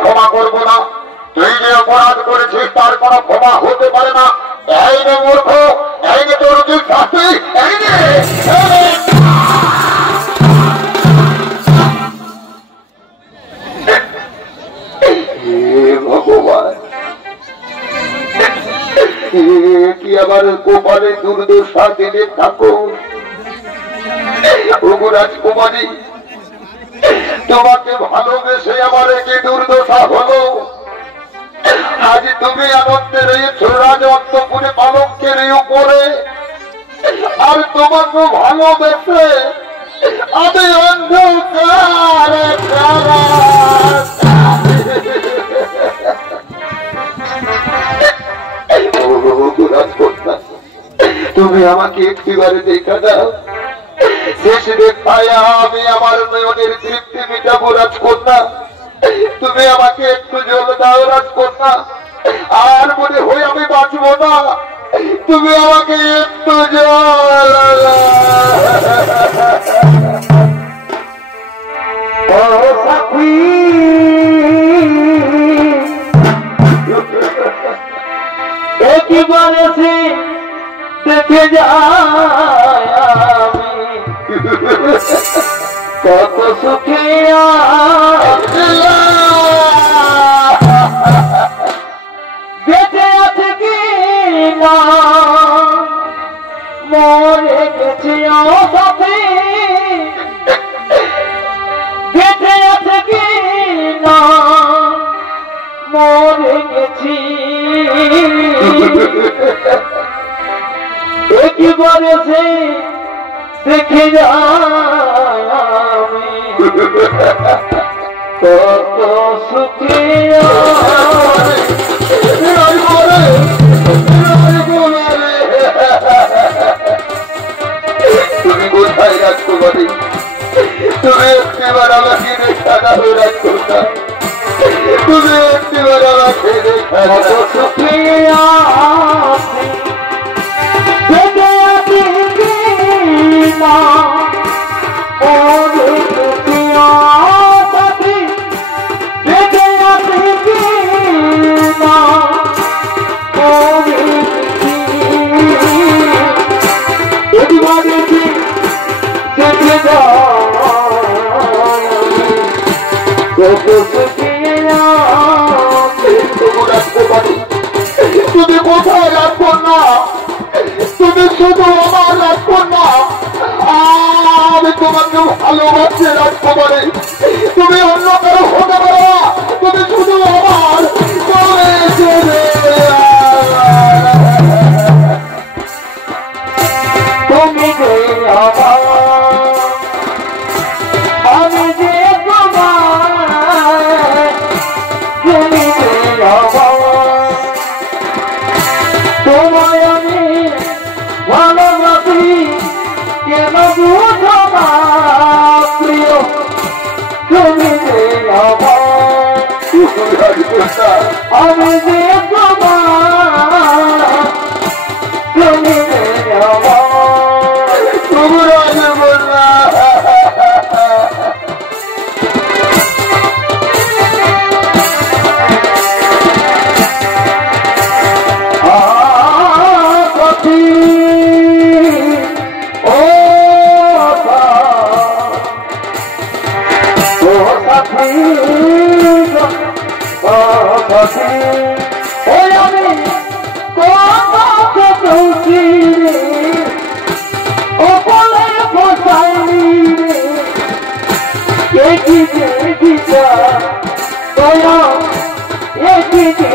ক্ষমা করবো না। তুই যে অপরাধ করেছিস তার কোনো ক্ষমা হতে পারে না। এই রে মূর্খ, এই যে তোর উচিত শাস্তি, এই যে ভগবান কি আবার কোপালে দুর্দশা দিলে থাকো। রাজকুমারী, তোমাকে ভালোবেসে আমার কি দুর্দশা হলো। আজ তুমি আনন্দে রয়েছো রাজঅন্তপুরে পালঙ্কের উপরে, আর তোমাকে ভালোবেসে আমি অন্ধকারে তুমি আমাকে একটিবারে দেখা দাও। শেষ দেখায় আমি আমার নয়নের তৃপ্তি মিটাবো রাজকন্যা। তুমি আমাকে একটু জল দাও রাজকন্যা, আর মনে হয় আমি বাঁচবো না। তুমি আমাকে একটু জল একবারে দেখে যায় কত সুখে বেঁচে আছে কি না মরে গেছে সাথে, বেঁচে আছে কি না মরে গেছি। একবারে দেখে আমি কত সুখে তুমি কোথায় রাজকুমারী? তুমি একটিবার আমাকে দেখা দাও রাজকন্যা, তুমি একটিবার আমাকে দেখা দাও। সুখে তুমি কোথায় রাজকন্যা? তুমি শুধু আমার রাজকন্যা, আমি তোমাকে ভালোবাসি রাজকুমারী। তুমি অন্য কারো হতে পারো না, তুমি শুধু আমার। তুমি যে আমি যে তোমার, তুমি যে তোমায় আমি ভালোবাসি কেন বুঝো না প্রিয়। তুমি যে আমি যে তোমার, রে ও বলে বসাইলি রে একই যে গীতা দয়া একই যে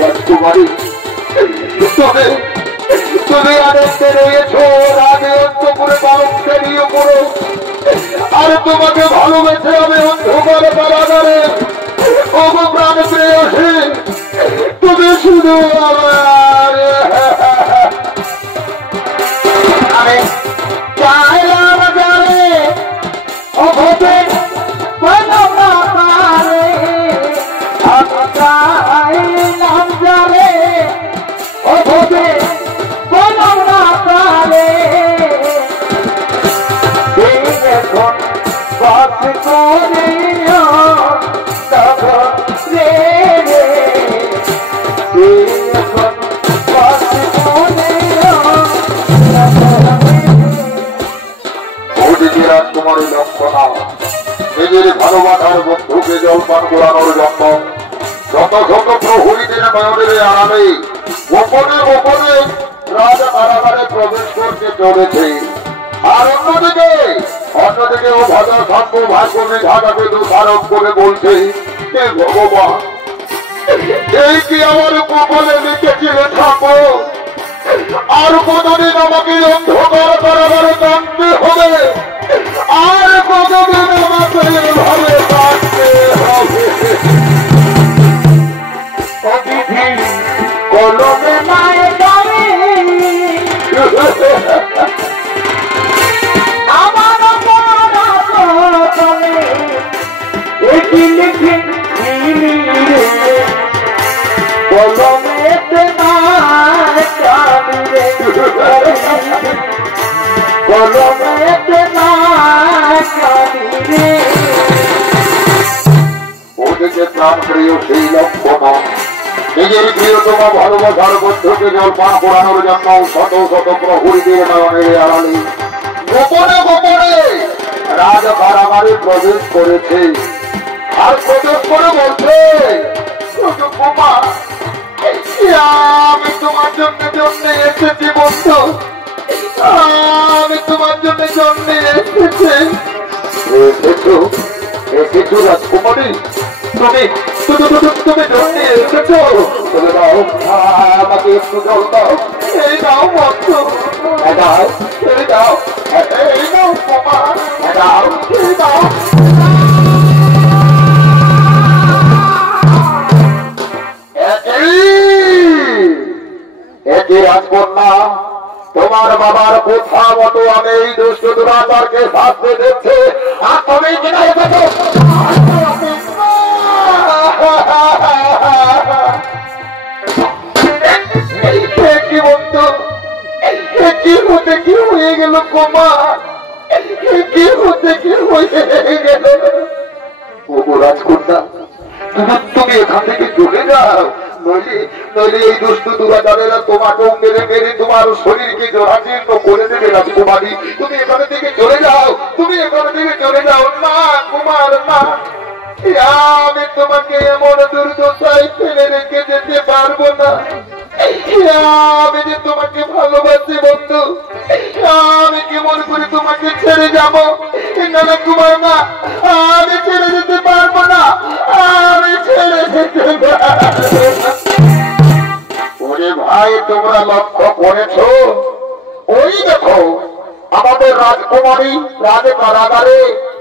রাজকুমারী তুমি আনন্দে রয়েছ রাগে অন্তপুরে বালক বেরিয়ে পড়ো আর তোমাকে ভালোবেসে আমি অন্ধকারে কারাগারে অপপ্রাণ পেয়ে আসি তুমি শুধু আমি চাইলাম জানে অভবে পারে আমি চাইলাম জানে অভবে পারে এখন বাস করিও তব রে এখন বাস করিও রাজকুমারী লক্ষণা নিজের ভালোবাসার বন্ধুকে জলপান করানোর জন্য শত শত প্রহরীদের নয়নের আড়ালে গোপনে গোপনে রাজ কারাগারে প্রবেশ করতে চলেছে আর অন্যদিকে ও ভাজা থাকবো ভাগ্য বিধাতাকে দোষারোপ করে বলছে হে ভগবান এই কি আমার কপালে লিখেছিল থাকো আর কতদিন আমাকে অন্ধকার কারাগারে কাঁদতে হবে আর কতদিন আমাকে এভাবে কাঁদতে হবে কলমে মায়ে গায়ে আমার পরাতনে এটি লিখে রে কলমেতে মার কালি রে কলমেতে মার কালি রে ওদিকে প্রাণ প্রিয় সেই লক্ষণ নিজের প্রিয়তমা ভালোবাসার বন্ধুকে জলপান করানোর জন্য শত শত প্রহরীদের নয়নের আড়ালে গোপনে গোপনে রাজ কারাগারে প্রবেশ করেছে আর প্রবেশ করে বলছে আমি তোমার জন্য এসেছি বন্ধু আমি তোমার জন্য এসেছো রাজকুমারী তুমি জন্যে এসেছো তুমি দাও আমাকে একটু জল দাও এই দাও বন্ধু দাও এই দাও এই দাও কুমার দাও এই দাও একই রাজকন্যা তোমার বাবার কথা মতো আমি এই দুষ্ট দুরাচারকে শাস্তি দিচ্ছে আর তুমি কিনা এসেছো কি বন্ধু কি হতে কি হয়ে গেল কুমার কি হতে কি হয়ে গেল রাজকন্যা তুমি এখান থেকে চলে যাও নইলে এই দুষ্ট দুরাচারেরা তোমাকে মেরে মেরে তোমার শরীরকে জরাজীর্ণ করে দেবে রাজকুমারী তুমি এখান থেকে চলে যাও না কুমার না আমি তোমাকে এমন দুর্দশায় ফেলে রেখে যেতে পারবো না আমি যে তোমাকে ভালোবাসি বন্ধু আমি কেমন করে তোমাকে ছেড়ে যাবো না কুমার না আমি ছেড়ে যেতে পারবো না আমি ছেড়ে যেতে ওরে ভাই তোমরা লক্ষ্য করেছো ওই দেখো আমাদের রাজকুমারী রাজ কারাগারে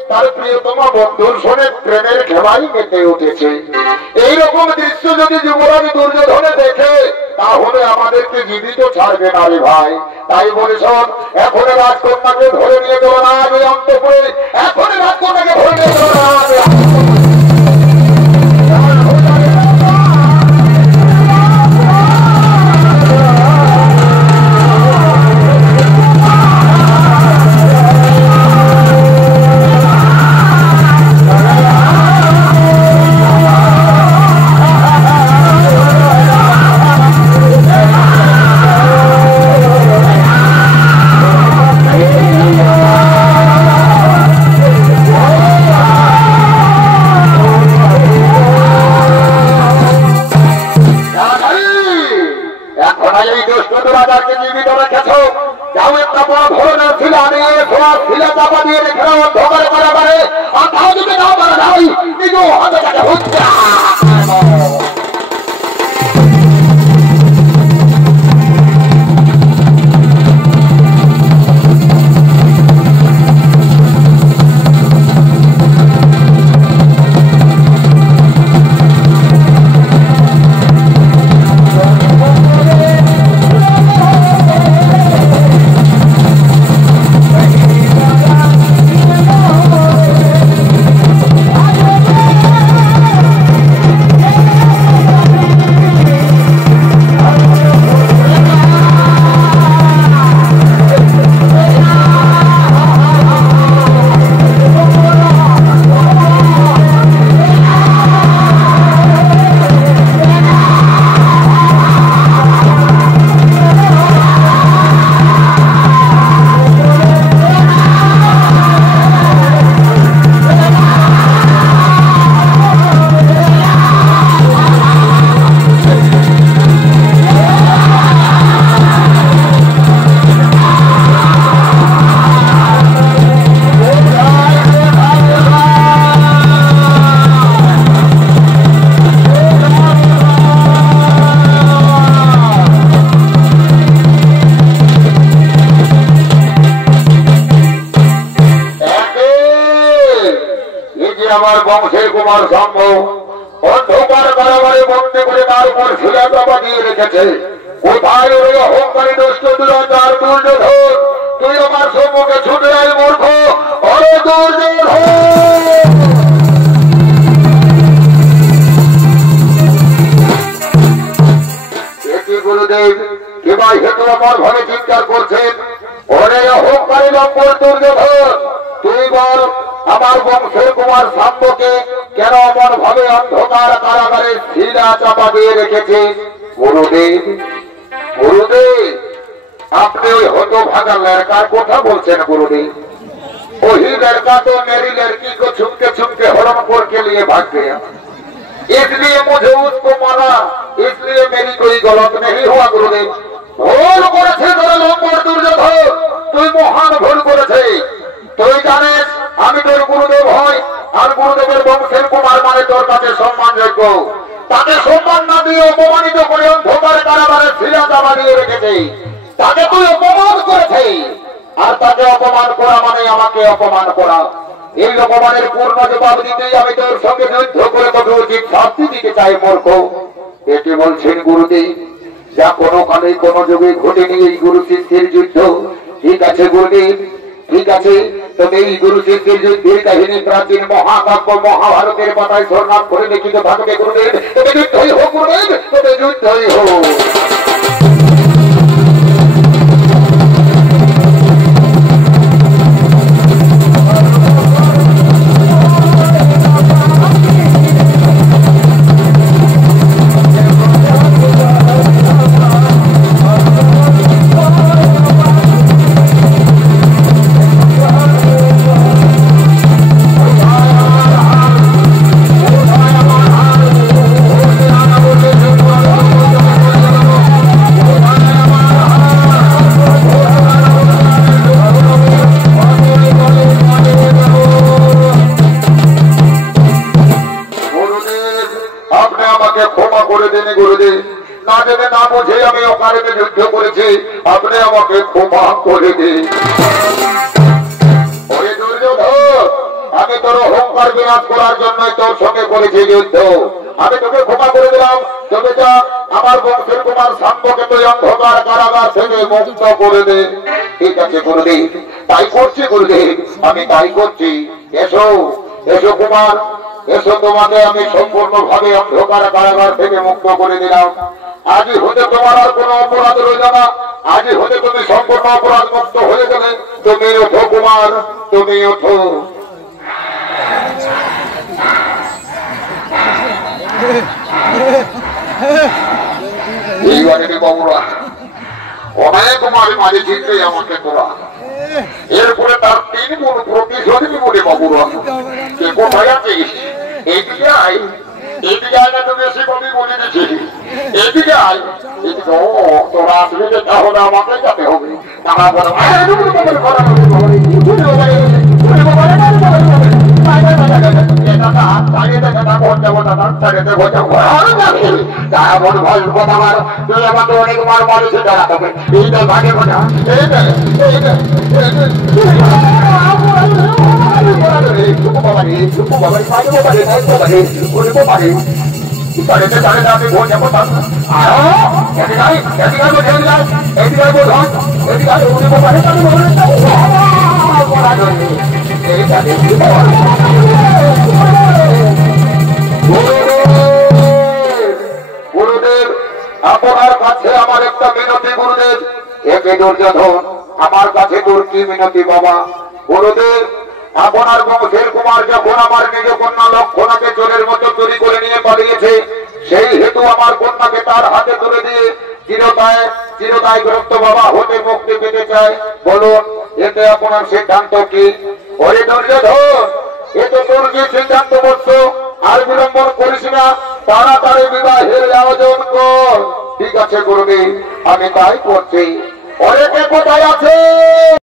তার প্রিয়তমা বন্ধুর সঙ্গে প্রেমের খেলাই মেতে উঠেছে এইরকম দৃশ্য যদি যুবরাজ দুর্যোধনে দেখে তাহলে আমাদেরকে জীবিত ছাড়বে না রে ভাই তাই বলে শোন এখন রাজকন্যাকে ধরে নিয়ে চলো না আগে অন্তপুরে এখন রাজকন্যাকে ধরে নিয়ে চলো না আগে চাপা দিয়ে রেখে অন্ধকারে কারাগারে আর তাও যদি না পারা যায় নিজেও হাতে কাছে হচ্ছে। আমার বংশের কুমার সাম্য অন্ধকার কারাগারে বন্দি করে তার উপর শিলা চাপা দিয়ে রেখেছে। কোথায় ওই অহংকারী দুষ্ট দুরাচার দুর্যোধন, তুই আমার সম্মুখে ছুটে আয় মূর্খ, অরে দুর্যোধন। গুরুদেব কিবা হেতু আমার ভাবে চিৎকার করছেন, ওরে অহংকারী লম্বর দুর্যোধন, তুই বল আমার বংশের কুমার সাম্যকে কেন এমন ভাবে অন্ধকার কারাগারে শিলা চাপা দিয়ে রেখেছে? গুরুদেব গুরুদেব আপনি ওই হতভাগা লড়কার কথা বলছেন गुरुदेव। वही लड़का तो मेरी लड़की को छुपके छुपके हरणपुर के लिए भाग गया, इसलिए मुझे उसको मारा, इसलिए मेरी कोई गलत नहीं हुआ गुरुदेव। ভুল করেছে তোরা লম্বর দুর্যোধন, তুই মহান ভুল করেছে। তুই জানিস আমি তোর গুরুদেব হই, আর গুরুদেবের বংশের কুমার মানে তোর কাছে সম্মানযোগ্য। তাকে সম্মান না দিয়ে অপমানিত করে অন্ধকার কারাগারে শিলা চাপা দিয়ে রেখেছে। তাকে তুই অপমান করেছে, আর তাকে অপমান করা মানে আমাকে অপমান করা। এই অপমানের পূর্ণ জবাব দিতেই আমি তোর সঙ্গে যুদ্ধ করে তোকে উচিত শাস্তি দিতে চাই মূর্খ। এটি বলছেন গুরুদেব, যা কোনো কালে কোনো যুগে ঘটেনি এই গুরু শিষ্যের যুদ্ধ। ঠিক আছে গুরুদেব, ঠিক আছে, তবে এই গুরু শিষ্যের যুদ্ধের কাহিনী প্রাচীন মহাকাব্য মহাভারতের পাতায় স্বর্ণাম করে লিখিত থাকবে গুরুদেব। তবে যুদ্ধই হোক গুরুদেব, তবে যুদ্ধই হোক। আপনি আমাকে ক্ষমা করে দিন। আমি তোর অহংকার বিনাশ করার জন্য তোর সঙ্গে করেছি যুদ্ধ, আমি তোকে ক্ষমা করে দিলাম। তবে যা আমার বংশের কুমার সাম্যকে তুই অন্ধকার কারাগার থেকে মুক্ত করে দে। ঠিক আছে গুরুদেব, তাই করছি গুরুদেব, আমি তাই করছি। এসো এসো কুমার, এসো, তোমাকে আমি সম্পূর্ণ ভাবে অন্ধকার কারাগার থেকে মুক্ত করে দিলাম। আজই হতে তোমার আর কোনো অপরাধ রইল না, আজই হতে তুমি সম্পূর্ণ অপরাধ মুক্ত হয়ে গেলে। তুমি ওঠো কুমার, তুমি ওঠো। এইবারে বাবুরা অনেক মারি মারি চিনতে আমাকে তোরা, এরপরে তার 3 গুণ প্রতিশোধ নিবি বাবুরা। কে কোথায় আছিস? এইদিকে আয়, এদিকে আয় না, তুমি এসে কবি বলে দিচ্ছি। এদিকে আয়, এদিকে। ও তোরা আসবি যে তাহলে আমাকে যেতে হবে। তারা বলো অনেক মার মানুষের দ্বারা হবে এই তো ভাগে কথা গুরুদেব আপনার কাছে আমার একটা মিনতি। গুরুদেব একে দুর্যোধন আমার কাছে তোর কি মিনতি বাবা? গুরুদেব আপনার বংশের কুমার যখন আমার নিজ কন্যা লক্ষণাকে চোরের মতো চুরি করে নিয়ে পালিয়েছে, সেই হেতু আমার কন্যাকে তার হাতে তুলে দিয়ে চিরদায়গ্রস্ত বাবা হতে মুক্তি পেতে চায়। বলুন এতে আপনার সিদ্ধান্ত কি? ওরে দুর্যোধন, এ তো তোর যে সিদ্ধান্ত বলছো, আর বিলম্বন করিস না, তাড়াতাড়ি বিবাহের আয়োজন কর। ঠিক আছে গুরুদেব, আমি তাই করছি। ওরে কে কোথায় আছে?